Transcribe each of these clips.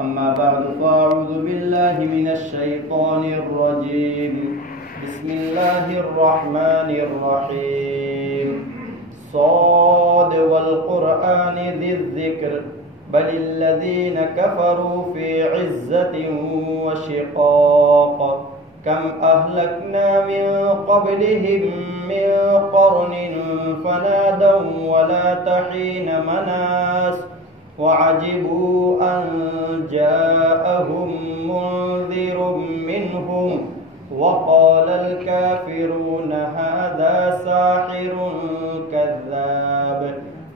أما بعد فأعوذ بالله من الشيطان الرجيم. بسم الله الرحمن الرحيم. صاد والقرآن ذي الذكر بل الذين كفروا في عزة وشقاق كم أهلكنا من قبلهم من قرن فنادوا ولا تحين مناس وعجبوا أن جاءهم منذر منهم وقال الكافرون هذا ساحر كذاب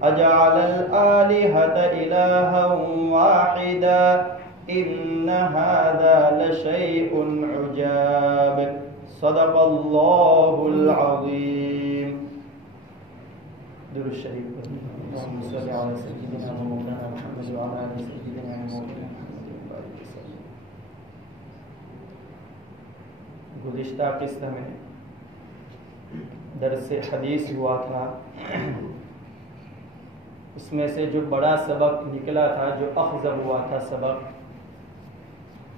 أجعل الآلهة إلها واحدا إن هذا لشيء عجاب. صدق الله العظيم. درود الشريف. اللهم صل على سيدنا ومولانا محمد وعلى آل سيدنا ومولانا محمد. گزشتہ قسط میں درس حدیث ہوا تھا، اس میں سے جو بڑا سبق نکلا تھا، جو اخذ ہوا تھا سبق،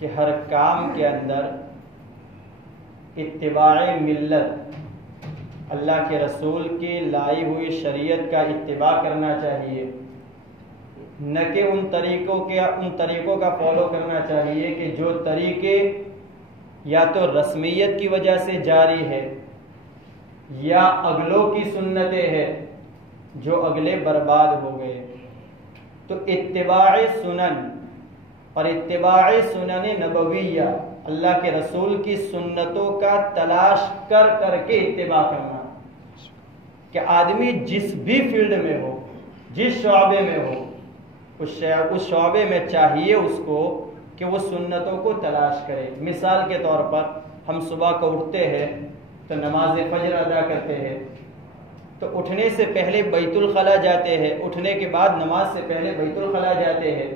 کہ ہر کام کے اندر اتباع ملت، اللہ کے رسول کی لائی ہوئی شریعت کا اتباع کرنا چاہیے، نہ کہ ان طریقوں کا فالو کرنا چاہیے کہ جو طریقے یا تو رسمیت کی وجہ سے جاری ہے یا اگلوں کی سنتیں ہیں جو اگلے برباد ہو گئے. تو اتباع سنن اور اتباع سنن نبویہ، اللہ کے رسول کی سنتوں کا تلاش کر کر کے اتباع کرنا، کہ آدمی جس بھی فیلڈ میں ہو، جس شعبے میں ہو، اس شعبے میں چاہیے اس کو کہ وہ سنتوں کو تلاش کرے. مثال کے طور پر ہم صبح کو اٹھتے ہیں تو نماز فجر ادا کرتے ہیں، تو اٹھنے سے پہلے بیت الخلا جاتے ہیں، اٹھنے کے بعد نماز سے پہلے بیت الخلا جاتے ہیں،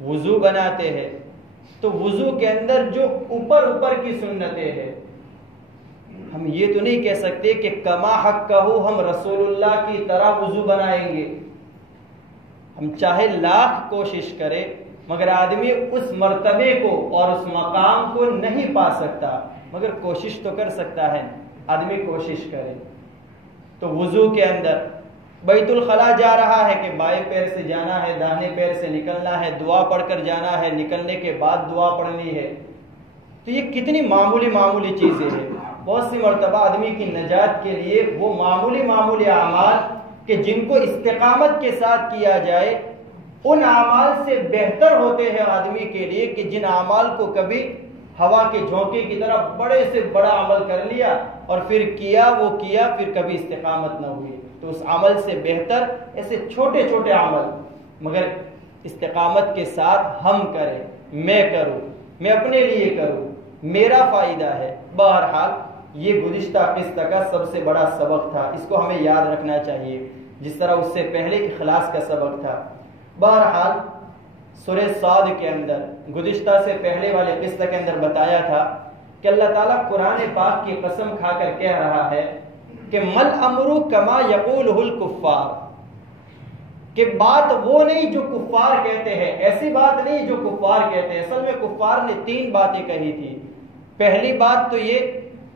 وضو بناتے ہیں. تو وضو کے اندر جو اوپر کی سنتیں ہیں، ہم یہ تو نہیں کہہ سکتے کہ کما حق کہو ہم رسول اللہ کی طرح وضو بنائیں گے. ہم چاہے لاکھ کوشش کرے مگر آدمی اس مرتبے کو اور اس مقام کو نہیں پا سکتا، مگر کوشش تو کر سکتا ہے. آدمی کوشش کرے. تو وضو کے اندر بیت الخلا جا رہا ہے کہ بائیں پیر سے جانا ہے، داہنے پیر سے نکلنا ہے، دعا پڑھ کر جانا ہے، نکلنے کے بعد دعا پڑھنی ہے. تو یہ کتنی معمولی چیزیں ہیں. بہت سی مرتبہ آدمی کی نجات کے لیے وہ معمولی اعمال کہ جن کو استقامت کے ساتھ کیا جائے، ان اعمال سے بہتر ہوتے ہیں آدمی کے لیے کہ جن اعمال کو کبھی ہوا کے جھونکے کی طرح بڑے سے بڑا عمل کر لیا اور پھر کیا پھر کبھی استقامت نہ ہوئی. تو اس عمل سے بہتر ایسے چھوٹے عمل مگر استقامت کے ساتھ ہم کریں، میں کروں، میں اپنے لیے کروں، میرا فائدہ ہے. بہرحال یہ گزشتہ قسط کا سب سے بڑا سبق تھا، اس کو ہمیں یاد رکھنا چاہیے، جس طرح اس سے پہلے اخلاص کا سبق تھا. بہرحال سورہ صاد کے اندر گزشتہ سے پہلے والے قسط کے اندر بتایا تھا کہ اللہ تعالیٰ قرآن پاک کی قسم کھا کر کہہ رہا ہے کہ مل امرو کما یقولہ الکفار، کہ بات وہ نہیں جو کفار کہتے ہیں، ایسی بات نہیں جو کفار کہتے ہیں. اصل میں کفار نے 3 باتیں کہی تھی. پہلی بات تو یہ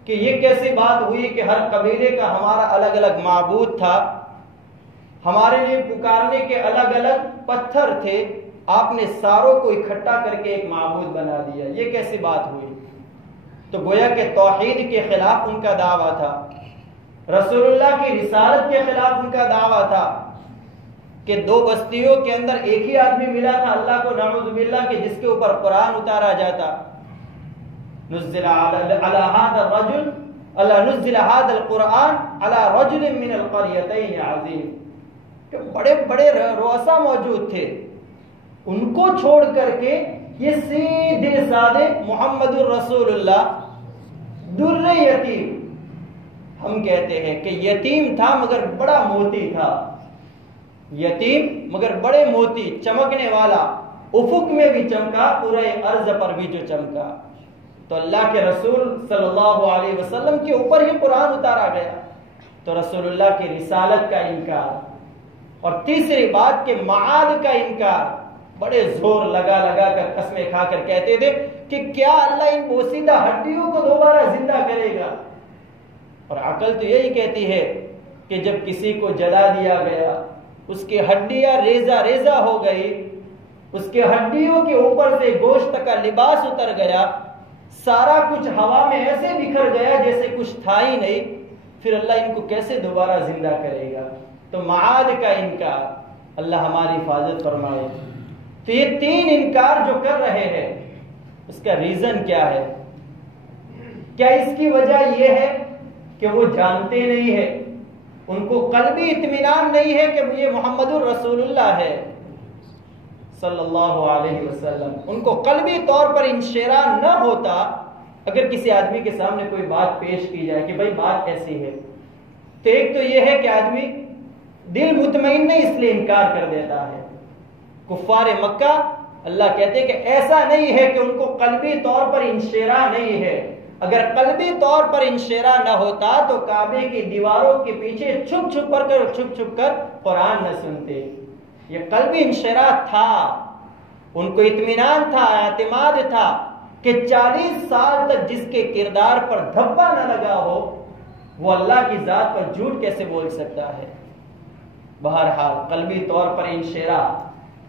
کہ یہ کیسی بات ہوئی کہ ہر قبیلے کا ہمارا الگ الگ معبود تھا، ہمارے لیے پکارنے کے الگ الگ پتھر تھے، آپ نے ساروں کو اکٹھا کر کے ایک معبود بنا دیا. یہ کیسی بات ہوئی؟ تو گویا کہ توحید کے خلاف ان کا دعویٰ تھا، رسول اللہ کی رسالت کے خلاف ان کا دعویٰ تھا کہ 2 بستیوں کے اندر ایک ہی آدمی ملا تھا اللہ کو نعوذ باللہ کہ جس کے اوپر قرآن اتارا جاتا. نزل على هذا الرجل الا نزل هذا القرآن على رجل من القريتين عظيم. کہ بڑے رؤسا موجود تھے، ان کو چھوڑ کر کے یہ سیدھے سادے محمد الرسول اللہ در یتیم. ہم کہتے ہیں کہ یتیم تھا مگر بڑا موتی تھا، یتیم مگر بڑے موتی، چمکنے والا، افق میں بھی چمکا، پورے ارض پر بھی جو چمکا. تو اللہ کے رسول صلی اللہ علیہ وسلم کے اوپر ہی قرآن اتارا گیا. تو رسول اللہ کی رسالت کا انکار. اور تیسری بات کہ معاد کا انکار، بڑے زور لگا لگا کر قسمیں کھا کر کہتے تھے کہ کیا اللہ ان بوسیدہ ہڈیوں کو دوبارہ زندہ کرے گا؟ اور عقل تو یہی کہتی ہے کہ جب کسی کو جلا دیا گیا، اس کی ہڈیاں ریزہ ریزہ ہو گئی، اس کے ہڈیوں کے اوپر سے گوشت کا لباس اتر گیا، سارا کچھ ہوا میں ایسے بکھر گیا جیسے کچھ تھا ہی نہیں، پھر اللہ ان کو کیسے دوبارہ زندہ کرے گا؟ تو معاد کا انکار، اللہ ہماری حفاظت فرمائے۔ تو یہ تین انکار جو کر رہے ہیں، اس کا ریزن کیا ہے؟ کیا اس کی وجہ یہ ہے کہ وہ جانتے نہیں ہے، ان کو قلبی اطمینان نہیں ہے کہ یہ محمد الرسول اللہ ہے صلی اللہ علیہ وسلم؟ ان کو قلبی طور پر انشراح نہ ہوتا اگر کسی آدمی کے سامنے کوئی بات پیش کی جائے کہ بھائی بات ایسی ہے، تو ایک تو یہ ہے کہ آدمی دل مطمئن نہیں، اس لیے انکار کر دیتا ہے۔ کفار مکہ اللہ کہتے ہیں کہ ایسا نہیں ہے کہ ان کو قلبی طور پر انشراح نہیں ہے، اگر قلبی طور پر انشراح نہ ہوتا تو کعبے کی دیواروں کے پیچھے چھپ چھپ کر قرآن نہ سنتے۔ یہ قلبی انشراح تھا، ان کو اطمینان تھا، اعتماد تھا کہ 40 سال تک جس کے کردار پر دھبا نہ لگا ہو وہ اللہ کی ذات پر جھوٹ کیسے بول سکتا ہے؟ بہرحال قلبی طور پر انشراح،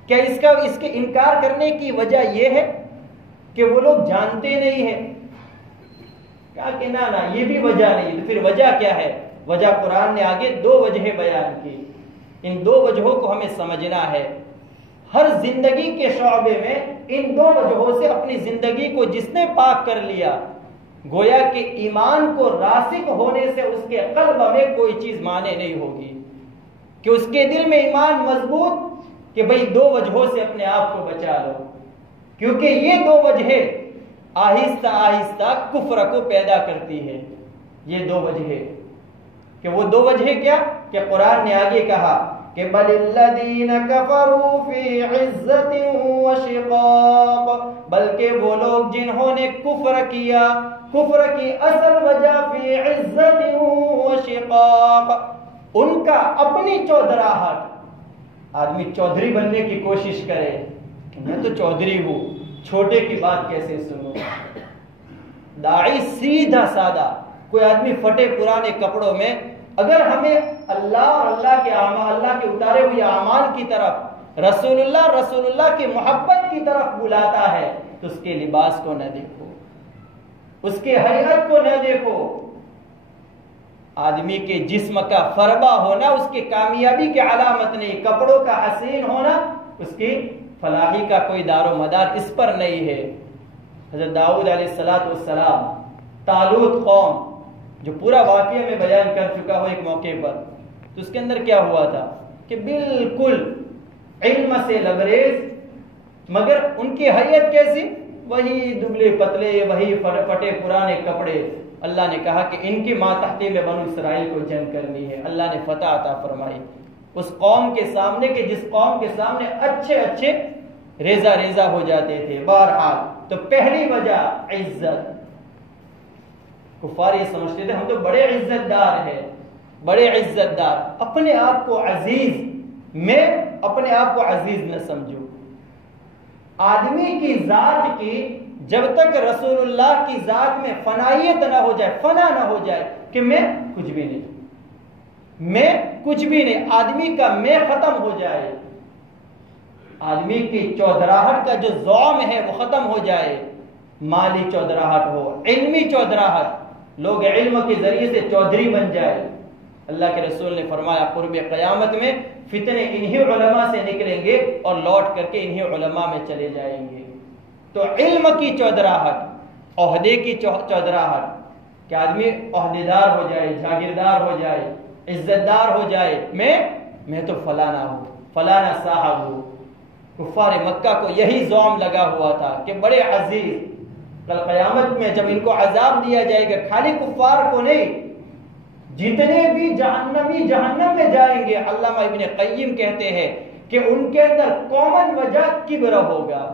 کیا اس کے انکار کرنے کی وجہ یہ ہے کہ وہ لوگ جانتے نہیں ہیں؟ کہا کہ نہ یہ بھی وجہ نہیں۔ تو پھر وجہ کیا ہے؟ وجہ قرآن نے آگے 2 وجہیں بیان کی، ان 2 وجہوں کو ہمیں سمجھنا ہے۔ ہر زندگی کے شعبے میں ان 2 وجہوں سے اپنی زندگی کو جس نے پاک کر لیا، گویا کہ ایمان کو راسخ ہونے سے اس کے قلب میں کوئی چیز مانے نہیں ہوگی، کہ اس کے دل میں ایمان مضبوط کہ بھئی 2 وجہوں سے اپنے آپ کو بچا لو، کیونکہ یہ 2 وجہیں آہستہ آہستہ کفر کو پیدا کرتی ہے۔ یہ 2 وجہیں، کہ وہ 2 وجہیں کیا؟ کہ قرآن نے آگے کہا کہ بل الذین کفروا فی عزت وشقاق، بلکہ وہ لوگ جنہوں نے کفر کیا، کفر کی اصل وجہ فی عزت وشقاق، ان کا اپنی چودراہٹ۔ آدمی چودھری بننے کی کوشش کرے کہ میں تو چودھری ہوں، چھوٹے کی بات کیسے سنوں؟ داعی سیدھا سادہ کوئی آدمی پھٹے پرانے کپڑوں میں اگر ہمیں اللہ اور اللہ کے اتارے ہوئے اعمال کی طرف، رسول اللہ کی محبت کی طرف بلاتا ہے تو اس کے لباس کو نہ دیکھو، اس کے حیات کو نہ دیکھو۔ آدمی کے جسم کا فربہ ہونا اس کی کامیابی کی علامت نہیں، کپڑوں کا حسین ہونا اس کی فلاحی کا کوئی دار و مدار اس پر نہیں ہے۔ حضرت داؤد علیہ السلام طالوت قوم جو پورا واقعہ میں بیان کر چکا ہوں ایک موقع پر، تو اس کے اندر کیا ہوا تھا کہ بالکل علم سے لبریز، مگر ان کی حیت کیسی؟ وہی دبلے پتلے، وہی پھٹے پرانے کپڑے۔ اللہ نے کہا کہ ان کی ماتحتی میں بنو اسرائیل کو جنگ کرنی ہے۔ اللہ نے فتح عطا فرمائی اس قوم کے سامنے کہ جس قوم کے سامنے اچھے ریزہ ریزہ ہو جاتے تھے۔ بہرحال تو پہلی وجہ عزت۔ کفار یہ سمجھتے تھے ہم تو بڑے عزت دار ہیں، بڑے عزت دار، اپنے آپ کو عزیز، میں اپنے آپ کو عزیز نہ سمجھوں۔ آدمی کی ذات کی جب تک رسول اللہ کی ذات میں فنائیت نہ ہو جائے، فنا نہ ہو جائے کہ میں کچھ بھی نہیں، میں کچھ بھی نہیں، آدمی کا میں ختم ہو جائے، آدمی کی چودراہٹ کا جو زوم ہے وہ ختم ہو جائے، مالی چودراہٹ ہو، علمی چودراہٹ، لوگ علم کے ذریعے سے چودھری بن جائے۔ اللہ کے رسول نے فرمایا قرب قیامت میں فتنے انہی علماء سے نکلیں گے اور لوٹ کر کے انہی علماء میں چلے جائیں گے۔ تو علم کی چودراہٹ، عہدے کی چودراہٹ کہ آدمی عہدیدار ہو جائے، جاگیردار ہو جائے، عزت دار ہو جائے، میں تو فلانا ہوں، فلانا صاحب ہوں۔ کفار مکہ کو یہی زوم لگا ہوا تھا کہ بڑے عزیز، کل قیامت میں جب ان کو عذاب دیا جائے گا خالی کفار کو نہیں، جتنے بھی جہنمی جہنم میں جائیں گے، علامہ ابن قیم کہتے ہیں کہ ان کے اندر کامن وجہ کبر ہوگا،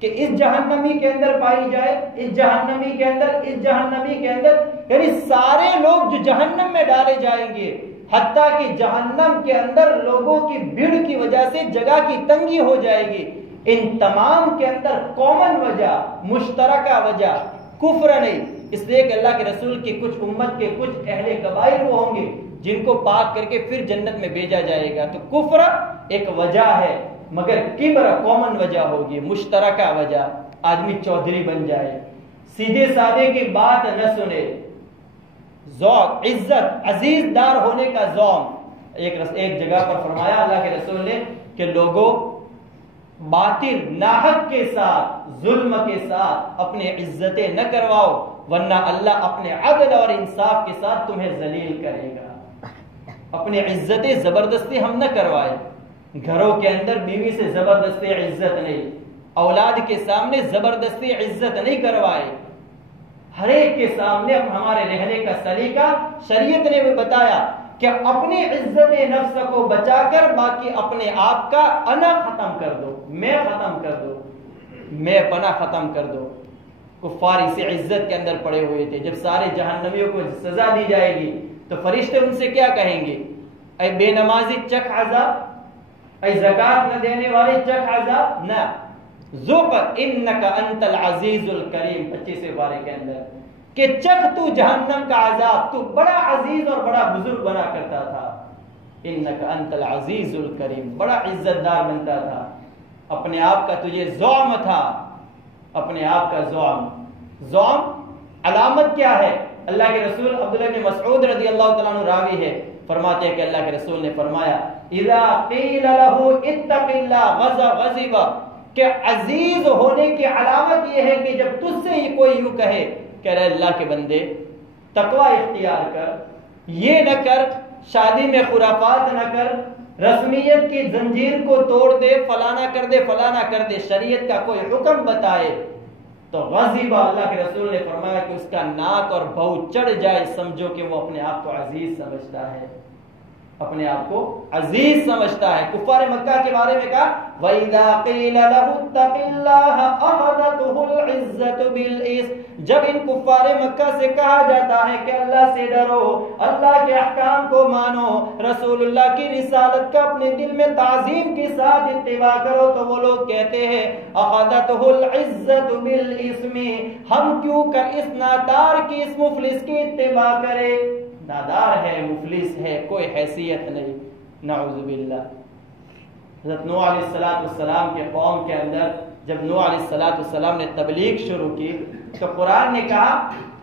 کہ اس جہنمی کے اندر پائی جائے، اس جہنمی کے اندر، اس جہنمی کے اندر، یعنی سارے لوگ جو جہنم میں ڈالے جائیں گے حتیٰ کہ جہنم کے اندر لوگوں کی بھیڑ کی وجہ سے جگہ کی تنگی ہو جائے گی. ان تمام کے اندر کامن وجہ، مشترکہ وجہ کفر نہیں، اس لیے کہ اللہ کے رسول کی کچھ امت کے کچھ اہل کبائر وہ ہوں گے جن کو پاک کر کے پھر جنت میں بھیجا جائے گا. تو کفر ایک وجہ ہے، مگر کبر کامن وجہ ہوگی، مشترکہ وجہ. آدمی چودھری بن جائے، سیدھے سادے کی بات نہ سنے، ذوق، عزت، عزیز دار ہونے کا ذوق. ایک جگہ پر فرمایا اللہ کے رسول نے کہ لوگوں باطل ناحق کے ساتھ، ظلم کے ساتھ اپنے عزتیں نہ کرواؤ، ورنہ اللہ اپنے عدل اور انصاف کے ساتھ تمہیں ذلیل کرے گا. اپنے عزتیں زبردستی ہم نہ کروائے. گھروں کے اندر بیوی سے زبردستی عزت نہیں، اولاد کے سامنے زبردستی عزت نہیں کروائے. ہر ایک کے سامنے ہمارے رہنے کا سلیقہ شریعت نے بھی بتایا کہ اپنی عزت نفس کو بچا کر باقی اپنے آپ کا انا ختم کر دو، میں ختم کر دو، میں پنا ختم کر دو. کفار اسی عزت کے اندر پڑے ہوئے تھے. جب سارے جہنمیوں کو سزا دی جائے گی تو فرشتے ان سے کیا کہیں گے؟ اے بے نمازی چکھ عذاب، اے زکات نہ دینے والے چکھ عذاب. نہ، ذوق انک انت العزیز الکریم 25 بارے کے اندر کہ چکھ تو جہنم کا عذاب، تو بڑا عزیز اور بڑا بزرگ بنا کرتا تھا. انک انت العزیز الکریم، بڑا عزت دار بنتا تھا. اپنے آپ کا تجھے زعم تھا، اپنے آپ کا زعم. زعم علامت کیا ہے؟ اللہ کے رسول عبداللہ بن مسعود رضی اللہ تعالیٰ عنہ راوی ہے، فرماتے ہیں کہ اللہ کے رسول نے فرمایا اذا قیل له اتق اللہ غضب، کہ عزیز ہونے کی علامت یہ ہے کہ جب تجھ سے یہ کوئی یوں کہے کہ اے اللہ کے بندے تقوی اختیار کر، یہ نہ کر، شادی میں خرافات نہ کر، رسمیت کی زنجیر کو توڑ دے، فلانا کر دے، فلانا کر دے، شریعت کا کوئی حکم بتائے تو غضب، اللہ کے رسول نے فرمایا کہ اس کا ناک اور بھو چڑھ جائے، سمجھو کہ وہ اپنے آپ کو عزیز سمجھتا ہے، اپنے آپ کو عزیز سمجھتا ہے. کفار مکہ کے بارے میں کہا وَإِذَا قِيلَ لَهُ اتَّقِ اللَّهَ أَخَذَتْهُ الْعِزَّةُ بِالْإِثْمِ، جب ان کفار مکہ سے کہا جاتا ہے کہ اللہ سے ڈرو، اللہ کے احکام کو مانو، رسول اللہ کی رسالت کا اپنے دل میں تعظیم کے ساتھ اتباع کرو، تو وہ لوگ کہتے ہیں أَخَذَتْهُ الْعِزَّةُ بِالْإِثْمِ، ہم کیوں کر اس نادار کی، اس مفلس کی اتباع کرے؟ نادار ہے، مفلس ہے، کوئی حیثیت نہیں، نعوذ باللہ. حضرت نوح علیہ السلام کے قوم کے اندر جب نوح علیہ السلام نے تبلیغ شروع کی تو قرآن نے کہا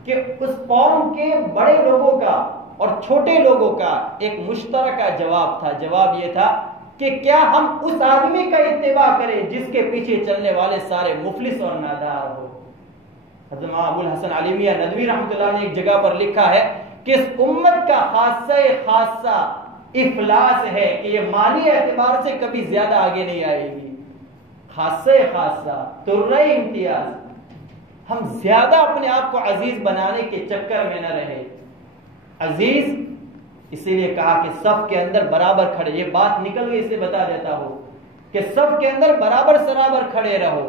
کہ اس قوم کے بڑے لوگوں کا اور چھوٹے لوگوں کا ایک مشترکہ جواب تھا. جواب یہ تھا کہ کیا ہم اس آدمی کا اتباع کریں جس کے پیچھے چلنے والے سارے مفلس اور نادار ہو. حضرت ابو الحسن علیمیہ ندوی رحمۃ اللہ نے ایک جگہ پر لکھا ہے کہ اس امت کا خاصہ افلاس ہے کہ یہ مالی اعتبار سے کبھی زیادہ آگے نہیں آئے گی. خاصہ ترہ امتیاز، ہم زیادہ اپنے آپ کو عزیز بنانے کے چکر میں نہ رہے. عزیز اسی لیے کہا کہ صف کے اندر برابر کھڑے، یہ بات نکل گئی، اسے بتا دیتا ہوں کہ صف کے اندر برابر سرابر کھڑے رہو،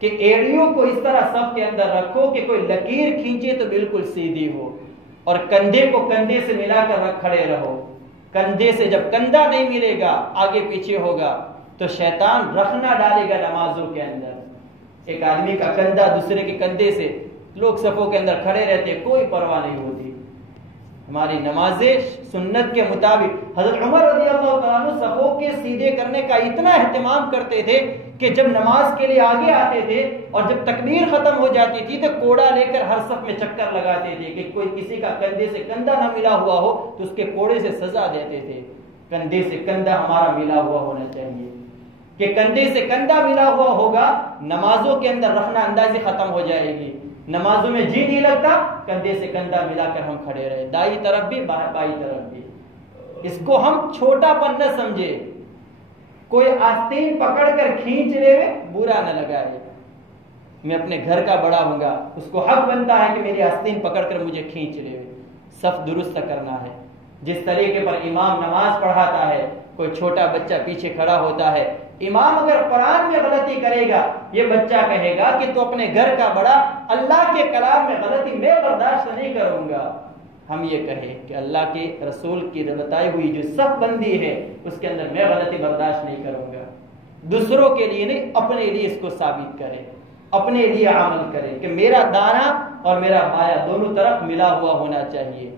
کہ ایڑیوں کو اس طرح صف کے اندر رکھو کہ کوئی لکیر کھینچے تو بالکل سیدھی ہو، اور کندھے کو کندھے سے ملا کر رکھ کھڑے رہو. کندھے سے جب کندھا نہیں ملے گا، آگے پیچھے ہوگا، تو شیطان رکھنا ڈالے گا نمازوں کے اندر. ایک آدمی کا کندھا دوسرے کے کندھے سے، لوگ صفوں کے اندر کھڑے رہتے، کوئی پرواہ نہیں ہوتی. ہماری نمازیں سنت کے مطابق. حضرت عمر رضی اللہ تعالیٰ عنہ صفوں کے سیدھے کرنے کا اتنا اہتمام کرتے تھے کہ جب نماز کے لیے آگے آتے تھے اور جب تکبیر ختم ہو جاتی تھی تو کوڑا لے کر ہر صف میں چکر لگاتے تھے کہ کوئی کسی کا کندھے سے کندھا نہ ملا ہوا ہو تو اس کے کوڑے سے سزا دیتے تھے. کندھے سے کندھا ہمارا ملا ہوا ہونا چاہیے، کہ کندھے سے کندھا ملا ہوا ہوگا، نمازوں کے اندر رخنہ اندازی ختم ہو جائے گی. نمازوں میں جی نہیں لگتا، کندھے سے کندھا ملا کر ہم کھڑے رہے، دائیں طرف بھی بائیں طرف بھی. اس کو ہم چھوٹا پن نہ سمجھے. کوئی آستین پکڑ کر کھینچ لے، برا نہ لگائے. میں اپنے گھر کا بڑا ہوں گا، اس کو حق بنتا ہے کہ میری آستین پکڑ کر مجھے کھینچ لے. صف درست کرنا ہے. جس طریقے پر امام نماز پڑھاتا ہے، کوئی چھوٹا بچہ پیچھے کھڑا ہوتا ہے، امام اگر قرآن میں غلطی کرے گا، یہ بچہ کہے گا کہ تو اپنے گھر کا بڑا، اللہ کے کلام میں غلطی میں برداشت نہیں کروں گا. ہم یہ کہیں کہ اللہ کے رسول کی بتائی ہوئی جو صف بندی ہے اس کے اندر میں غلطی برداشت نہیں کروں گا، دوسروں کے لیے نہیں، اپنے لیے اس کو ثابت کرے، اپنے لیے عمل کرے کہ میرا دانا اور میرا بایاں دونوں طرف ملا ہوا ہونا چاہیے،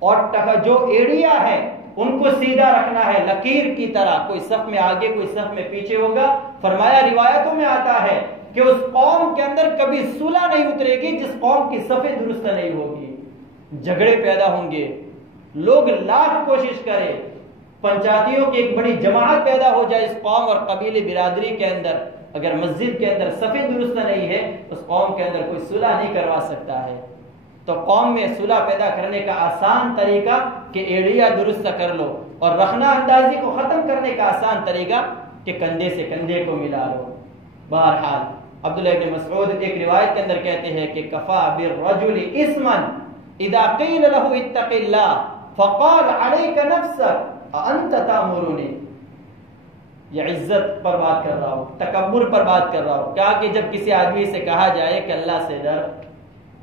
اور جو ایڑیا ہے ان کو سیدھا رکھنا ہے لکیر کی طرح، کوئی صف میں آگے کوئی صف میں پیچھے ہوگا۔ فرمایا روایتوں میں آتا ہے کہ اس قوم کے اندر کبھی صلح نہیں اترے گی جس قوم کی صفیں درست نہیں ہوگی، جھگڑے پیدا ہوں گے، لوگ لاکھ کوشش کریں، پنچایتیوں کی ایک بڑی جماعت پیدا ہو جائے اس قوم اور قبیلے برادری کے اندر، اگر مسجد کے اندر صفیں درست نہیں ہے اس قوم کے اندر کوئی صلح نہیں کروا سکتا ہے۔ تو قوم میں صلح پیدا کرنے کا آسان طریقہ کہ ایڑیا درست کر لو، اور رخنا اندازی کو ختم کرنے کا آسان طریقہ کہ کندھے سے کندھے کو ملا لو۔ بہرحال عبداللہ بن مسعود ایک روایت کے اندر کہتے ہیں کہ کفا بالرجل اسما اذا قیل له اتق اللہ فقال علیک نفسک انت تامرنی۔ یہ عزت پر بات کر رہا ہوں، تکبر پر بات کر رہا ہوں، کہا کہ جب کسی آدمی سے کہا جائے کہ اللہ سے ڈر،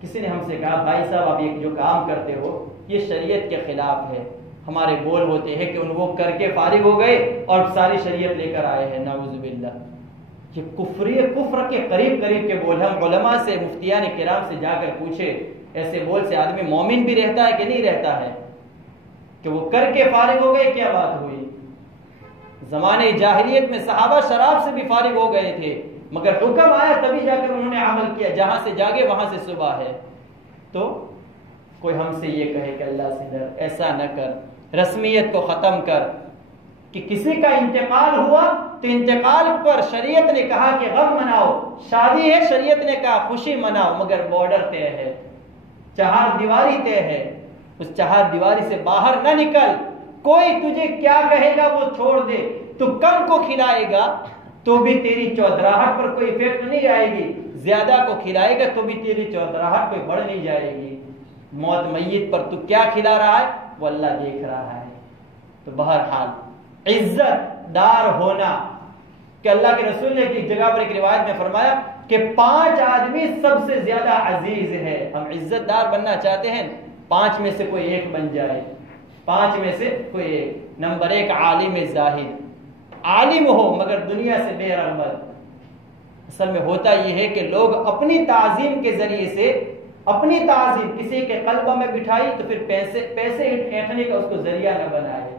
کسی نے ہم سے کہا بھائی صاحب آپ یہ جو کام کرتے ہو یہ شریعت کے خلاف ہے، ہمارے بول ہوتے ہیں کہ ان وہ کر کے فارغ ہو گئے اور ساری شریعت لے کر آئے ہیں، نعوذ باللہ۔ یہ کفر کے قریب کے بول، ہم علماء سے مفتیان کرام سے جا کر پوچھے ایسے بول سے آدمی مومن بھی رہتا ہے کہ نہیں رہتا ہے، کہ وہ کر کے فارغ ہو گئے، کیا بات ہوئی؟ زمانے جاہلیت میں صحابہ شراب سے بھی فارغ ہو گئے تھے، مگر حکم آیا تبھی جا کر انہوں نے عمل کیا، جہاں سے جاگے وہاں سے صبح ہے۔ تو کوئی ہم سے یہ کہے کہ اللہ سے ڈر، ایسا نہ کر، رسمیت کو ختم کر، کہ کسی کا انتقال ہوا تو انتقال پر شریعت نے کہا کہ غم مناؤ، شادی ہے شریعت نے کہا خوشی مناؤ، مگر بارڈر طے ہے، چہار دیواری طے ہے، اس چہار دیواری سے باہر نہ نکل۔ کوئی تجھے کیا کہے گا وہ چھوڑ دے، تو کم کو کھلائے گا تو بھی تیری چودراہٹ پر کوئی افیکٹ نہیں آئے گی، زیادہ کو کھلائے گا تو بھی تیری چودراہٹ کوئی بڑھ نہیں جائے گی۔ موت میت پر تو کیا کھلا رہا ہے وہ اللہ دیکھ رہا ہے۔ تو بہرحال عزت دار ہونا، کہ اللہ کے رسول نے ایک جگہ پر ایک روایت میں فرمایا کہ 5 آدمی سب سے زیادہ عزیز ہے۔ ہم عزت دار بننا چاہتے ہیں، 5 میں سے کوئی ایک بن جائے، 5 میں سے کوئی ایک۔ نمبر 1 عالم زاہد، عالم ہو مگر دنیا سے بے رغبت۔ اصل میں ہوتا یہ ہے کہ لوگ اپنی تعظیم کے ذریعے سے، اپنی تعظیم کسی کے قلب میں بٹھائی تو پھر پیسے اینٹھنے کا اس کو ذریعہ نہ بنائے۔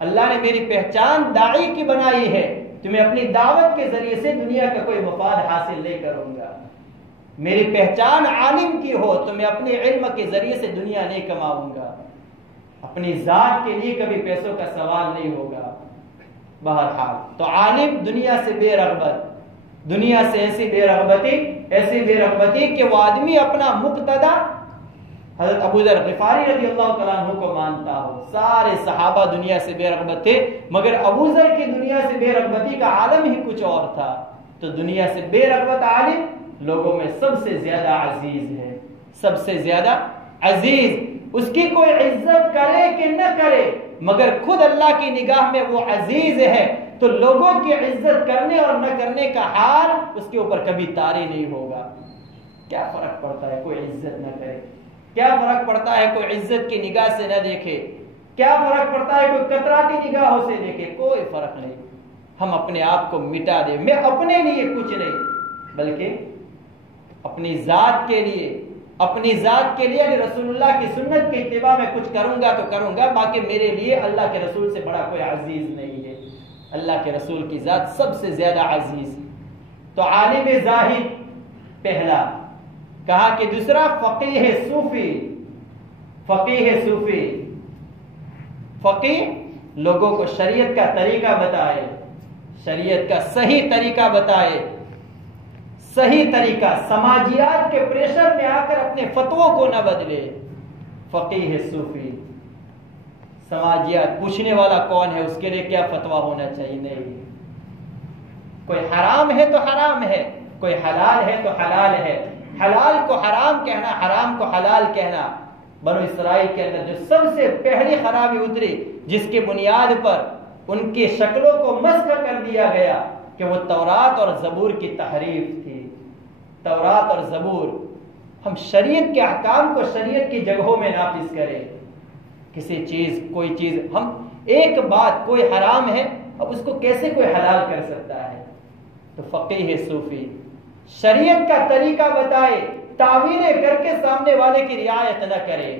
اللہ نے میری پہچان داعی کی بنائی ہے تو میں اپنی دعوت کے ذریعے سے دنیا کا کوئی مفاد حاصل نہیں کروں گا۔ میری پہچان عالم کی ہو تو میں اپنے علم کے ذریعے سے دنیا نہیں کماؤں گا، اپنی ذات کے لیے کبھی پیسوں کا سوال نہیں ہوگا۔ بہرحال تو عالم دنیا سے بے رغبت، دنیا سے ایسی بے رغبتی کہ وہ آدمی اپنا مقتدا حضرت ابو ذر غفاری رضی اللہ تعالیٰ عنہ کو مانتا ہو۔ سارے صحابہ دنیا سے بے رغبت تھے، مگر ابو ذر کی دنیا سے بے رغبتی کا عالم ہی کچھ اور تھا۔ تو دنیا سے بے رغبت عالم لوگوں میں سب سے زیادہ عزیز ہے، سب سے زیادہ عزیز۔ اس کی کوئی عزت کرے کہ نہ کرے مگر خود اللہ کی نگاہ میں وہ عزیز ہے، تو لوگوں کی عزت کرنے اور نہ کرنے کا حال اس کے اوپر کبھی طاری نہیں ہوگا۔ کیا فرق پڑتا ہے کوئی عزت نہ کرے، کیا فرق پڑتا ہے کوئی عزت کی نگاہ سے نہ دیکھے، کیا فرق پڑتا ہے کوئی کتراتی نگاہوں سے دیکھے، کوئی فرق نہیں۔ ہم اپنے آپ کو مٹا دیں، میں اپنے لیے کچھ نہیں بلکہ اپنی ذات کے لیے، اپنی ذات کے لیے رسول اللہ کی سنت کی اتباع میں کچھ کروں گا تو کروں گا، باقی میرے لیے اللہ کے رسول سے بڑا کوئی عزیز نہیں ہے۔ اللہ کے رسول کی ذات سب سے زیادہ عزیز۔ تو عالم زاہد پہلا کہا کہ دوسرا فقیہ صوفی، فقیہ صوفی، فقیہ لوگوں کو شریعت کا طریقہ بتائے، شریعت کا صحیح طریقہ بتائے، صحیح طریقہ، سماجیات کے پریشر میں آ کر اپنے فتووں کو نہ بدلے۔ فقیہ صوفی، سماجیات پوچھنے والا کون ہے، اس کے لیے کیا فتویٰ ہونا چاہیے، نہیں، کوئی حرام ہے تو حرام ہے، کوئی حلال ہے تو حلال ہے، حلال کو حرام کہنا، حرام کو حلال کہنا۔ بنو اسرائیل کے اندر جو سب سے پہلی خرابی اتری، جس کی بنیاد پر ان کی شکلوں کو مسخ کر دیا گیا، کہ وہ تورات اور زبور کی تحریف تھی۔ تورات اور زبور، ہم شریعت کے احکام کو شریعت کی جگہوں میں نافذ کریں. کسی چیز کوئی چیز ہم ایک بات کوئی حرام ہے اب اس کو کیسے کوئی حلال کر سکتا ہے؟ تو فقیہ صوفی شریعت کا طریقہ بتائے، تعویلیں کر کے سامنے والے کی رعایت نہ کرے،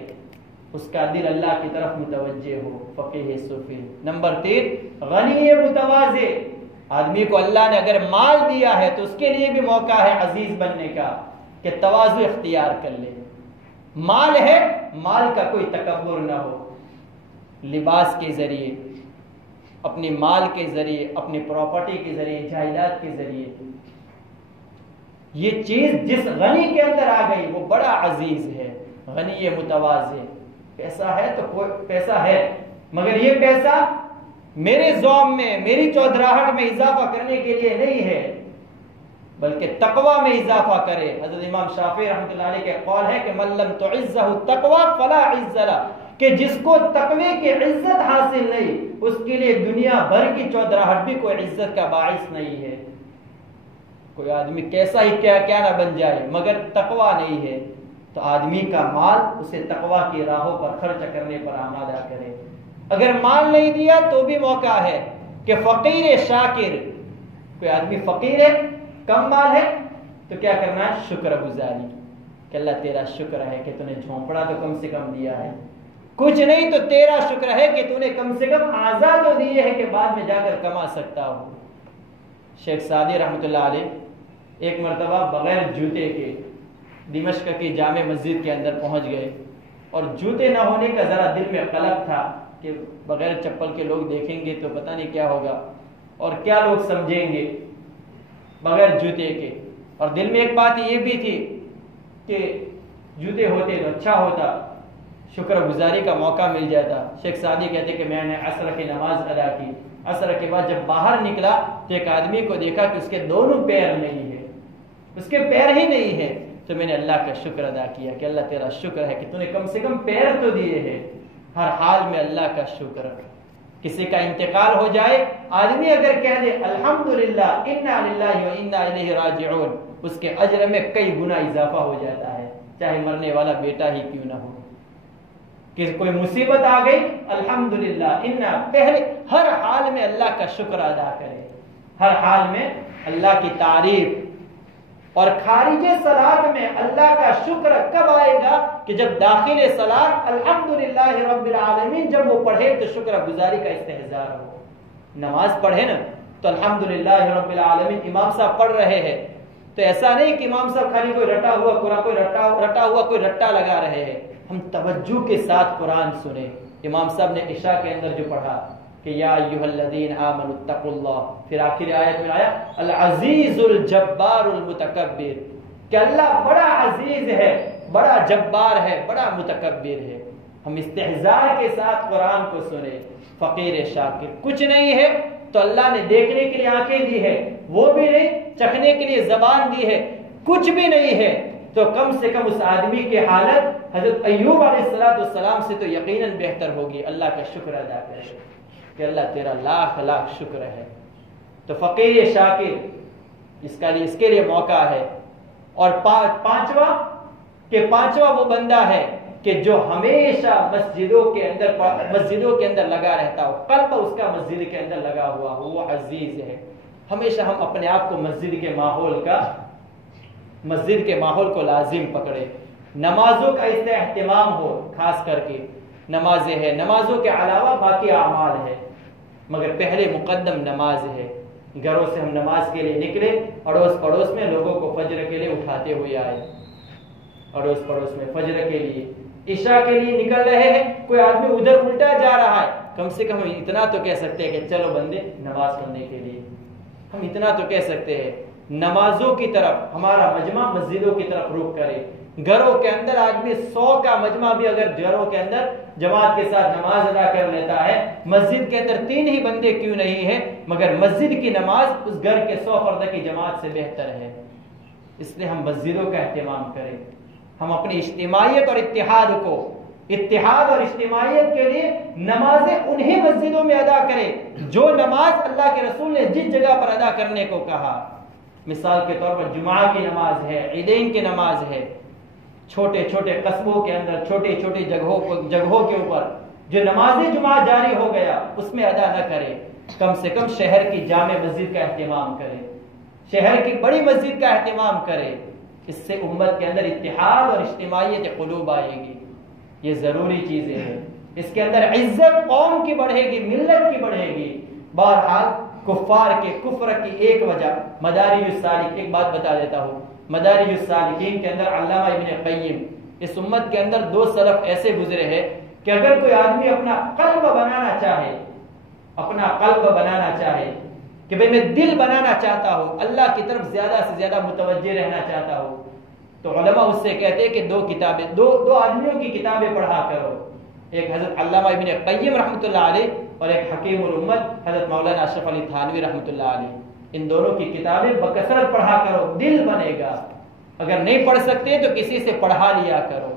اس کا دل اللہ کی طرف متوجہ ہو. فقیہ صوفی. نمبر 3 غنی متواضع. آدمی کو اللہ نے اگر مال دیا ہے تو اس کے لیے بھی موقع ہے عزیز بننے کا کہ تواضع اختیار کر لے. مال ہے، مال کا کوئی تکبر نہ ہو. لباس کے ذریعے، اپنی مال کے ذریعے، اپنی پراپرٹی کے ذریعے، جائیداد کے ذریعے، یہ چیز جس غنی کے اندر آ گئی وہ بڑا عزیز ہے. غنی متواضع. پیسہ ہے تو کوئی پیسہ ہے، مگر یہ پیسہ میرے زوم میں، میری چودراہٹ میں اضافہ کرنے کے لیے نہیں ہے، بلکہ تقوی میں اضافہ کرے. حضرت امام شافعی رحمۃ اللہ علیہ کے قول ہے کہ من لم تعزہ التقوی فلا عز لہ، کہ جس کو تقوی کی عزت حاصل نہیں اس کے لیے دنیا بھر کی چودراہٹ بھی کوئی عزت کا باعث نہیں ہے. کوئی آدمی کیسا ہی کیا نہ بن جائے مگر تقوی نہیں ہے تو آدمی کا مال اسے تقوی کی راہوں پر خرچ کرنے پر آمادہ کرے. اگر مال نہیں دیا تو بھی موقع ہے کہ فقیر شاکر. کوئی آدمی فقیر ہے، کم مال ہے، تو کیا کرنا ہے؟ شکر گزاری کہ اللہ تیرا شکر ہے کہ تو نے جھونپڑا تو کم سے کم دیا ہے، کچھ نہیں تو تیرا شکر ہے کہ تو نے کم سے کم آزاد تو دیے ہے کہ بعد میں جا کر کما سکتا ہو. شیخ سعدی رحمۃ اللہ علیہ ایک مرتبہ بغیر جوتے کے دمشق کی جامع مسجد کے اندر پہنچ گئے، اور جوتے نہ ہونے کا ذرا دل میں قلق تھا کہ بغیر چپل کے لوگ دیکھیں گے تو پتہ نہیں کیا ہوگا اور کیا لوگ سمجھیں گے بغیر جوتے کے. اور دل میں ایک بات یہ بھی تھی کہ جوتے ہوتے تو اچھا ہوتا، شکر گزاری کا موقع مل جاتا. شیخ سعدی کہتے کہ میں نے عصر کی نماز ادا کی، عصر کے بعد جب باہر نکلا تو ایک آدمی کو دیکھا کہ اس کے دونوں پیر نہیں ہے، اس کے پیر ہی نہیں ہے. تو میں نے اللہ کا شکر ادا کیا کہ اللہ تیرا شکر ہے کہ تو نے کم سے کم پیر تو دیے ہیں. ہر حال میں اللہ کا شکر. کسی کا انتقال ہو جائے، آدمی اگر کہہ دے الحمدللہ انا للہ و انا الیہ راجعون، اس کے اجر میں کئی گنا اضافہ ہو جاتا ہے، چاہے مرنے والا بیٹا ہی کیوں نہ ہو. کہ کوئی مصیبت آ گئی الحمدللہ انا، پہلے ہر حال میں اللہ کا شکر ادا کرے، ہر حال میں اللہ کی تعریف. اور خارج صلاۃ میں اللہ کا شکر کب آئے گا؟ کہ جب داخل صلاۃ الحمدللہ رب العالمین جب وہ پڑھے تو شکر گزاری کا استحضار ہو. نماز پڑھے نا تو الحمدللہ رب العالمین امام صاحب پڑھ رہے ہیں تو ایسا نہیں کہ امام صاحب خالی کوئی رٹا ہوا قرآن، کوئی رٹا ہوا کوئی رٹا لگا رہے ہیں. ہم توجہ کے ساتھ قرآن سنیں. امام صاحب نے عشاء کے اندر جو پڑھا کہ یا ایھا الذین آمنوا اتقوا اللہ، پھر آخر آیت میں آیا العزیز الجبار المتکبر، کہ اللہ بڑا عزیز ہے، بڑا جبار ہے، بڑا متکبر ہے. ہم استحضار کے ساتھ قرآن کو سنیں. فقیر شاکر. کچھ نہیں ہے تو اللہ نے دیکھنے کے لیے آنکھیں دی ہے، وہ بھی نہیں، چکھنے کے لیے زبان دی ہے، کچھ بھی نہیں ہے تو کم سے کم اس آدمی کی حالت حضرت ایوب علیہ السلام سے تو یقیناً بہتر ہوگی. اللہ کا شکر ادا کرے کہ اللہ تیرا لاکھ لاکھ شکر ہے. تو فقیر شاکر اس کے لیے موقع ہے. اور پانچواں وہ بندہ ہے کہ جو ہمیشہ مسجدوں کے اندر لگا رہتا ہو، قلب اس کا مسجد کے اندر لگا ہوا ہو، وہ عزیز ہے. ہمیشہ ہم اپنے آپ کو مسجد کے ماحول کو لازم پکڑے. نمازوں کا اس سے اہتمام ہو، خاص کر کے نمازیں ہیں، نمازوں کے علاوہ باقی اعمال ہے، مگر پہلے مقدم نماز ہے. گھروں سے ہم نماز کے لیے نکلے، اڑوس پڑوس میں لوگوں کو فجر کے لیے اٹھاتے ہوئے آئے، اڑوس پڑوس میں فجر کے لیے، عشاء کے لیے نکل رہے ہیں، کوئی آدمی ادھر الٹا جا رہا ہے، کم سے کم اتنا تو کہہ سکتے ہیں کہ چلو بندے نماز پڑھنے کے لیے. ہم اتنا تو کہہ سکتے ہیں نمازوں کی طرف ہمارا مجمع مسجدوں کی طرف رخ کرے. گھروں کے اندر آدمی 100 کا مجمع بھی اگر گھروں کے اندر جماعت کے ساتھ نماز ادا کر لیتا ہے، مسجد کے اندر 3 ہی بندے کیوں نہیں ہیں، مگر مسجد کی نماز اس گھر کے 100 فرد کی جماعت سے بہتر ہے. اس لیے ہم مسجدوں کا اہتمام کریں. ہم اپنی اجتماعیت اور اتحاد اور اجتماعیت کے لیے نمازیں انہی مسجدوں میں ادا کریں جو نماز اللہ کے رسول نے جس جگہ پر ادا کرنے کو کہا. مثال کے طور پر جمعہ کی نماز ہے، عیدین کی نماز ہے، چھوٹے چھوٹے قصبوں کے اندر چھوٹی چھوٹی جگہوں کے اوپر جو نماز جمعہ جاری ہو گیا اس میں ادا نہ کرے، کم سے کم شہر کی جامع مسجد کا اہتمام کرے، شہر کی بڑی مسجد کا اہتمام کرے۔ اس سے امت کے اندر اتحاد اور اجتماعیت قلوب آئے گی، یہ ضروری چیزیں ہیں۔ اس کے اندر عزت قوم کی بڑھے گی، ملت کی بڑھے گی۔ بہرحال کفار کے کفر کی ایک وجہ مدارج السالکین، ایک بات بتا دیتا ہوں، مدارج السالکین کے اندر علامہ ابن قیم، اس امت کے اندر دو سلف ایسے گزرے ہیں کہ اگر کوئی آدمی اپنا قلب بنانا چاہے، اپنا قلب بنانا چاہے کہ بھئی میں دل بنانا چاہتا ہوں، اللہ کی طرف زیادہ سے زیادہ متوجہ رہنا چاہتا ہوں، تو علماء اس سے کہتے ہیں کہ دو آدمیوں کی کتابیں پڑھا کرو، ایک حضرت علامہ ابن قیم رحمۃ اللہ علیہ اور ایک حکیم الامت حضرت مولانا اشرف علی تھانوی رحمۃ اللہ علیہ۔ ان دونوں کی کتابیں بکثرت پڑھا کرو، دل بنے گا۔ اگر نہیں پڑھ سکتے تو کسی سے پڑھا لیا کرو،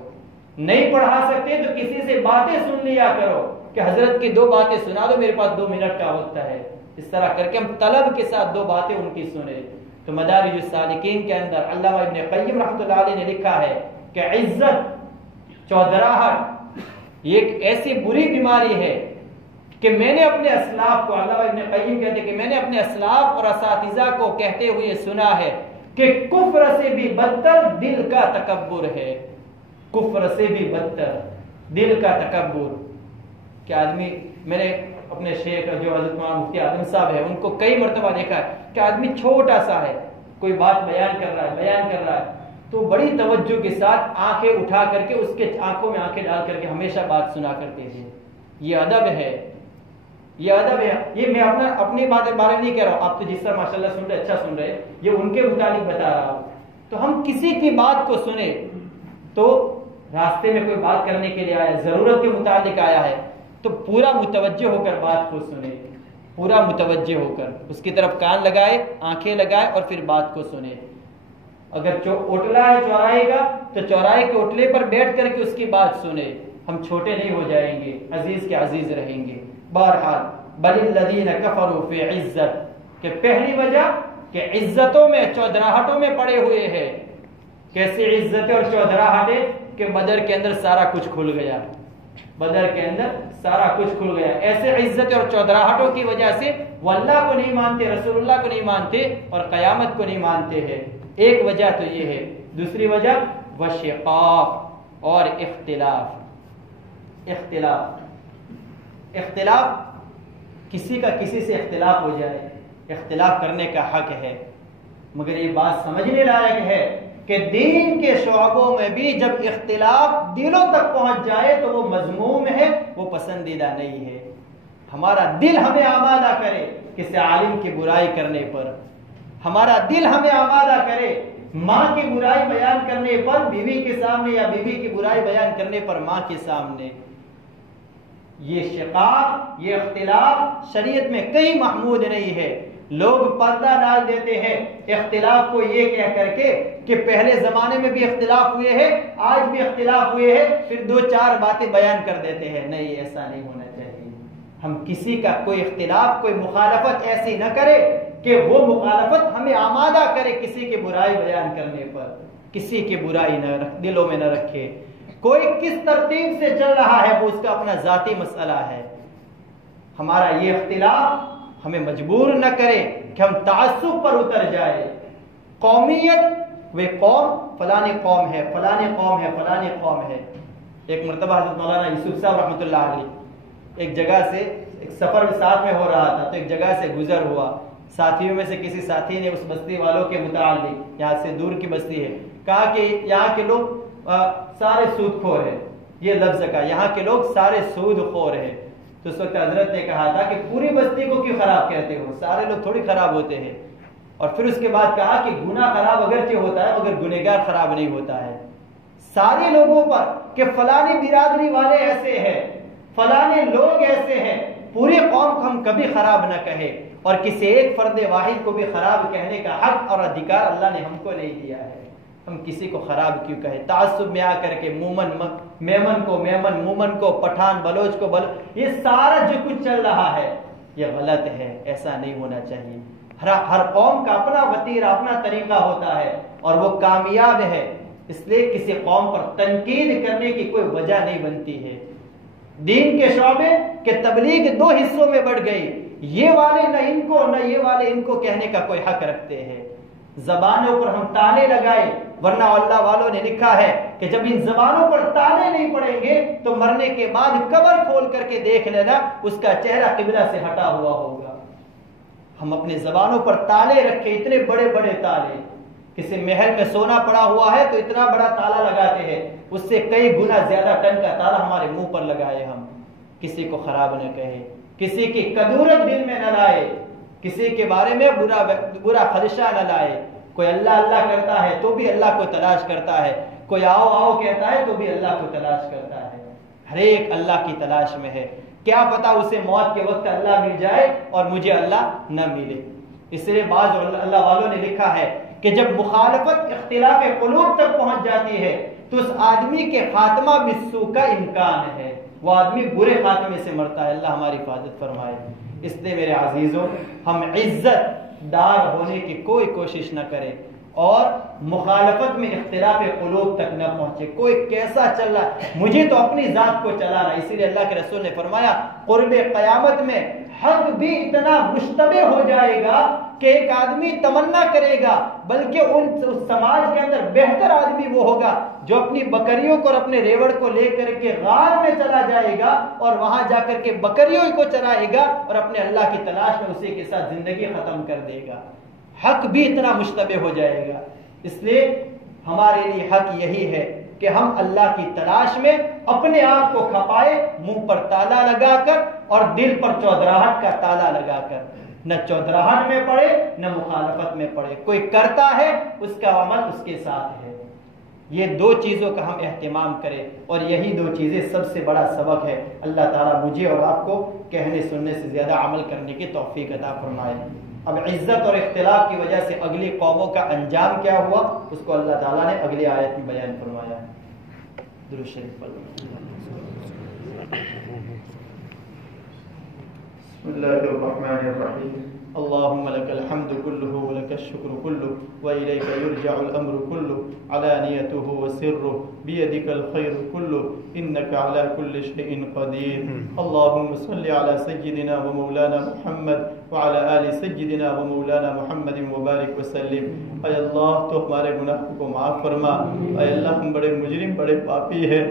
نہیں پڑھا سکتے تو کسی سے باتیں سن لیا کرو کہ حضرت کی دو باتیں سنا دو، میرے پاس 2 منٹ کا وقت ہے۔ اس طرح کر کے ہم طلب کے ساتھ 2 باتیں ان کی سنیں۔ تو مدارج السالکین کے اندر علامہ ابن قیم رحمۃ اللہ علیہ نے لکھا ہے کہ عزت، چودراہٹ، یہ ایک ایسی بری بیماری ہے کہ میں نے اپنے اسلاف کو، علامہ ابن قیم کہتے ہیں کہ میں نے اپنے اسلاف اور اساتذہ کو کہتے ہوئے سنا ہے کہ کفر سے بھی بدتر دل کا تکبر ہے، کفر سے بھی بدتر دل کا تکبر۔ کہ آدمی، میں نے اپنے شیخ جو حضرت مولانا مفتی اعظم صاحب ہے ان کو کئی مرتبہ دیکھا ہے کہ آدمی چھوٹا سا ہے، کوئی بات بیان کر رہا ہے تو بڑی توجہ کے ساتھ آنکھیں اٹھا کر کے اس کے آنکھوں میں آنکھیں ڈال کر کے ہمیشہ بات سنا کرتے تھے۔ یہ ادب ہے، یہ ادب ہے۔ یہ میں اپنی بات بارے نہیں کہہ رہا ہوں، آپ تو جس طرح ماشاء اللہ سن رہے اچھا سن رہے، یہ ان کے متعلق بتا رہا ہوں۔ تو ہم کسی کی بات کو سنیں تو راستے میں کوئی بات کرنے کے لیے آیا، ضرورت کے متعلق آیا ہے تو پورا متوجہ ہو کر بات کو سنے، پورا متوجہ ہو کر اس کی طرف کان لگائے، آنکھیں لگائے اور پھر بات کو سنے۔ اگر اوٹلا ہے چوراہے کا تو چوراہے کے اوٹلے پر بیٹھ کر کے اس کی بات سنے، ہم چھوٹے نہیں ہو جائیں گے، عزیز کے عزیز رہیں گے۔ بہرحال بل الذین کفروا فی عزت، کہ پہلی وجہ کہ عزتوں میں، چودراہٹوں میں پڑے ہوئے ہیں۔ کیسی عزتیں اور چودراہٹیں کہ بدر کے اندر سارا کچھ کھل گیا، بدر کے اندر سارا کچھ کھل گیا۔ ایسے عزت اور چودراہٹوں کی وجہ سے وہ اللہ کو نہیں مانتے، رسول اللہ کو نہیں مانتے اور قیامت کو نہیں مانتے ہیں۔ ایک وجہ تو یہ ہے۔ دوسری وجہ وشقاق اور اختلاف، کسی کا کسی سے اختلاف ہو جائے، اختلاف کرنے کا حق ہے، مگر یہ بات سمجھنے لائق ہے کہ دین کے شعبوں میں بھی جب اختلاف دلوں تک پہنچ جائے تو وہ مذموم ہے، وہ پسندیدہ نہیں ہے۔ ہمارا دل ہمیں آمادہ کرے کسی عالم کی برائی کرنے پر، ہمارا دل ہمیں آمادہ کرے ماں کی برائی بیان کرنے پر بیوی کے سامنے، یا بیوی کی برائی بیان کرنے پر ماں کے سامنے۔ یہ شقاق، یہ اختلاف شریعت میں کہیں محمود نہیں ہے۔ لوگ پردہ ڈال دیتے ہیں اختلاف کو یہ کہہ کر کے کہ پہلے زمانے میں بھی اختلاف ہوئے ہیں، آج بھی اختلاف ہوئے ہیں، پھر 2-4 باتیں بیان کر دیتے ہیں۔ نہیں، ایسا نہیں ہونا چاہیے۔ ہم کسی کا کوئی اختلاف، کوئی مخالفت ایسی نہ کرے کہ وہ مخالفت ہمیں آمادہ کرے کسی کی برائی بیان کرنے پر، کسی کی برائی نہ دلوں میں نہ رکھے۔ کوئی کس ترتیب سے چل رہا ہے وہ اس کا اپنا ذاتی مسئلہ ہے۔ ہمارا یہ اختلاف ہمیں مجبور نہ کرے کہ ہم تعصب پر اتر جائے۔ قومیت، وہ قوم فلانی قوم ہے، فلانی قوم ہے، فلانی قوم ہے۔ ایک مرتبہ حضرت مولانا یوسف صاحب رحمۃ اللہ علیہ ایک جگہ سے، ایک سفر ساتھ میں ہو رہا تھا تو ایک جگہ سے گزر ہوا، ساتھیوں میں سے کسی ساتھی نے اس بستی والوں کے متعلق، یہاں سے دور کی بستی ہے، کہا کہ یہاں کے لوگ سارے سود خور ہیں، یہ لفظ کہا، یہاں کے لوگ سارے سود خور ہیں۔ تو اس وقت حضرت نے کہا تھا کہ پوری بستی کو کیوں خراب کہتے ہو، سارے لوگ تھوڑی خراب ہوتے ہیں۔ اور پھر اس کے بعد کہا کہ گناہ خراب اگرچہ ہوتا ہے مگر گنہگار خراب نہیں ہوتا ہے۔ سارے لوگوں پر کہ فلانی برادری والے ایسے ہیں، فلانے لوگ ایسے ہیں، پوری قوم کو ہم کبھی خراب نہ کہیں، اور کسی ایک فرد واحد کو بھی خراب کہنے کا حق اور ادھیکار اللہ نے ہم کو نہیں دیا ہے۔ ہم کسی کو خراب کیوں کہیں؟ تعصب میں آ کر کے میمن کو میمن، مومن کو پٹھان، بلوچ کو یہ سارا جو کچھ چل رہا ہے یہ غلط ہے، ایسا نہیں ہونا چاہیے۔ ہر قوم کا اپنا وتیرہ، اپنا طریقہ ہوتا ہے اور وہ کامیاب ہے۔ اس لیے کسی قوم پر تنقید کرنے کی کوئی وجہ نہیں بنتی ہے۔ دین کے شعبے کہ تبلیغ دو حصوں میں بڑھ گئی، یہ والے نہ ان کو نہ یہ والے ان کو کہنے کا کوئی حق رکھتے ہیں۔ زبانوں پر ہم تانے لگائے، ورنہ اللہ والوں نے لکھا ہے کہ جب ان زبانوں پر تانے نہیں پڑیں گے تو مرنے کے بعد قبر کھول کر کے دیکھ لینا اس کا چہرہ قبلہ سے ہٹا ہوا ہوگا۔ ہم اپنے زبانوں پر تالے رکھے، اتنے بڑے بڑے تالے، کسی محل میں سونا پڑا ہوا ہے تو اتنا بڑا تالا لگاتے ہیں، اس سے کئی گنا زیادہ ٹن کا تالا ہمارے منہ پر لگائے، ہم کسی کو خراب نہ کہے، کسی کی کدورت دل میں نہ لائے، کسی کے بارے میں برا خدشہ نہ لائے۔ کوئی اللہ اللہ کرتا ہے تو بھی اللہ کو تلاش کرتا ہے، کوئی آؤ آؤ کہتا ہے تو بھی اللہ کو تلاش کرتا ہے، ہر ایک اللہ کی تلاش میں ہے۔ کیا پتا اسے موت کے وقت اللہ مل جائے اور مجھے اللہ نہ ملے۔ اس لیے بعض اللہ والوں نے لکھا ہے کہ جب مخالفت اختلاف قلوب تک پہنچ جاتی ہے تو اس آدمی کے خاتمہ بالسوء کا امکان ہے، وہ آدمی برے خاتمے سے مرتا ہے۔ اللہ ہماری حفاظت فرمائے۔ اس لیے میرے عزیزوں، ہم عزت دار ہونے کی کوئی کوشش نہ کریں اور مخالفت میں اختلاف قلوب تک نہ پہنچے۔ کوئی کیسا چل رہا ہے، مجھے تو اپنی ذات کو چلانا۔ اسی لیے اللہ کے رسول نے فرمایا قرب قیامت میں حق بھی اتنا مشتبہ ہو جائے گا کہ ایک آدمی تمنا کرے گا، بلکہ اس سماج کے اندر بہتر آدمی وہ ہوگا جو اپنی بکریوں کو اور اپنے ریوڑ کو لے کر کے غار میں چلا جائے گا اور وہاں جا کر کے بکریوں کو چرائے گا اور اپنے اللہ کی تلاش میں اسی کے ساتھ زندگی ختم کر دے گا۔ حق بھی اتنا مشتبہ ہو جائے گا۔ اس لیے ہمارے لیے حق یہی ہے کہ ہم اللہ کی تلاش میں اپنے آپ کو کھپائے، منہ پر تالا لگا کر اور دل پر چودراہٹ کا تالا لگا کر، نہ چودراہٹ میں پڑے نہ مخالفت میں پڑے۔ کوئی کرتا ہے اس کا عمل اس کے ساتھ ہے۔ یہ دو چیزوں کا ہم اہتمام کریں اور یہی دو چیزیں سب سے بڑا سبق ہے۔ اللہ تعالیٰ مجھے اور آپ کو کہنے سننے سے زیادہ عمل کرنے کی توفیق عطا فرمائے۔ اب عزت اور اختلاف کی وجہ سے اگلی قوموں کا انجام کیا ہوا اس کو اللہ تعالیٰ نے اگلی آیت میں بیان فرمایا۔ درود شریف پڑھیں۔ بسم اللہ الرحمن الرحیم۔ اللهم لك الحمد كله ولك الشكر كله وإليك يرجع الأمر كله علانيته وسره بيدك الخير كله إنك على كل شيء قدير اللهم صل على سيدنا ومولانا محمد وعلى آل سيدنا ومولانا محمد وبارك وسلم۔ اے اللہ تو ہمارے گناہوں کو معاف فرما۔ اے اللہ ہم بڑے مجرم بڑے پاپی ہیں۔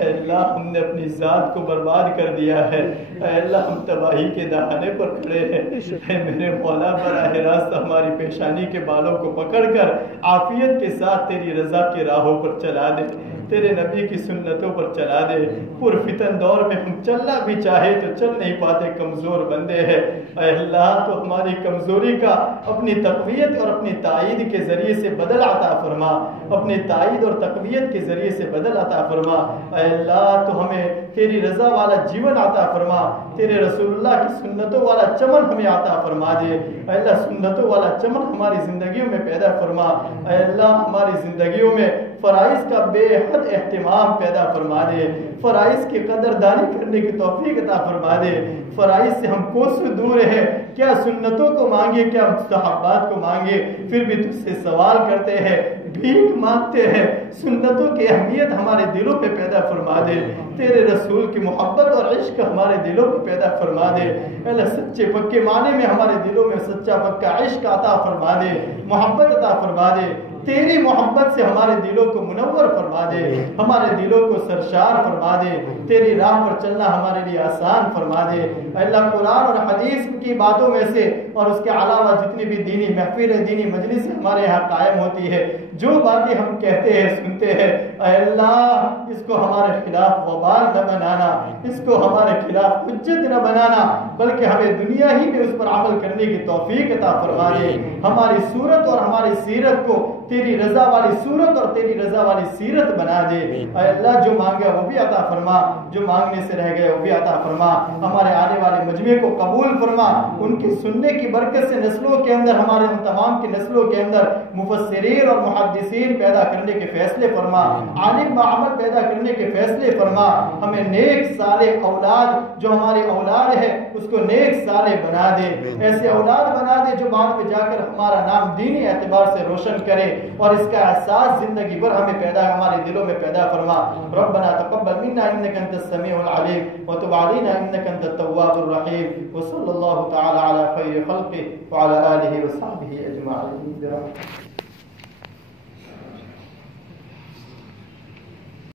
اے اللہ ہم نے اپنی ذات کو برباد کر دیا ہے۔ اے اللہ ہم تباہی کے دہانے پر کھڑے ہیں۔ اے میرے مولا براہ راست ہماری پیشانی کے بالوں کو پکڑ کر عافیت کے ساتھ تیری رضا کی راہوں پر چلا دے، تیرے نبی کی سنتوں پر چلا دے۔ پرفتن دور میں ہم چلنا بھی چاہے تو چل نہیں پاتے، کمزور بندے ہیں۔ اے اللہ تو ہماری کمزوری کا اپنی تقویت اور اپنی تائید کے ذریعے سے بدل عطا فرما، اپنی تائید اور تقویت کے ذریعے سے بدل عطا فرما۔ اے اللہ تو ہمیں تیری رضا والا جیون عطا فرما، تیرے رسول اللہ کی سنتوں والا چمن ہمیں عطا فرما دے۔ اے اللہ سنتوں والا چمن ہماری زندگیوں میں پیدا فرما۔ اے اللہ ہماری زندگیوں میں فرائض کا بے حد اہتمام پیدا فرما دے، فرائض کی قدردانی کرنے کی توفیق عطا فرما دے۔ فرائض سے ہم کوسوں دور ہیں، کیا سنتوں کو مانگے کیا مستحبات کو مانگے، پھر بھی تجھ سے سوال کرتے ہیں، بھیک مانگتے ہیں۔ سنتوں کی اہمیت ہمارے دلوں پہ پیدا فرما دے، تیرے رسول کی محبت اور عشق ہمارے دلوں پہ پیدا فرما دے۔ اللہ سچے پکے معنی میں ہمارے دلوں میں سچا پکا عشق عطا فرما دے، محبت عطا فرما دے۔ تیری محبت سے ہمارے دلوں کو منور فرما دے، ہمارے دلوں کو سرشار فرما دے، تیری راہ پر چلنا ہمارے لیے آسان فرما دے۔ اللہ قرآن اور حدیث کی باتوں میں سے اور اس کے علاوہ جتنی بھی دینی محفل دینی مجلس ہمارے یہاں قائم ہوتی ہے، جو باتیں ہم کہتے ہیں سنتے ہیں، اے اللہ اس کو ہمارے خلاف وبال نہ بنانا، اس کو ہمارے خلاف حجت نہ بنانا، بلکہ ہمیں دنیا ہی میں اس پر عمل کرنے کی توفیق عطا فرما دے۔ ہماری صورت اور ہماری سیرت کو تیری رضا والی صورت اور تیری رضا والی سیرت بنا دے۔ اے اللہ جو مانگا وہ بھی عطا فرما، جو مانگنے سے رہ گئے وہ بھی عطا فرما۔ ہمارے آنے والے مجمع کو قبول فرما، ان کی سننے کی برکت سے نسلوں کے اندر ہمارے ہم تمام کی نسلوں کے اندر مفسرین اور محدثین پیدا کرنے کے فیصلے فرما، عالم بعمل پیدا کرنے کے فیصلے فرما، ہمیں نیک صالح اولاد جو ہماری اولاد ہے اس کو نیک صالح بنا دے، ایسے اولاد بنا دے جو بعد میں جا کر ہمارا نام دینی اعتبار سے روشن کرے، اور اس کا احساس زندگی بھر ہمیں ہمارے دلوں میں پیدا فرما۔ ربنا تقبل منا انك انت السميع العليم وتب علينا انك انت التواب الرحيم، وصلى الله تعالى على خير خلقه وعلى اله وصحبه اجمعين برحمتك۔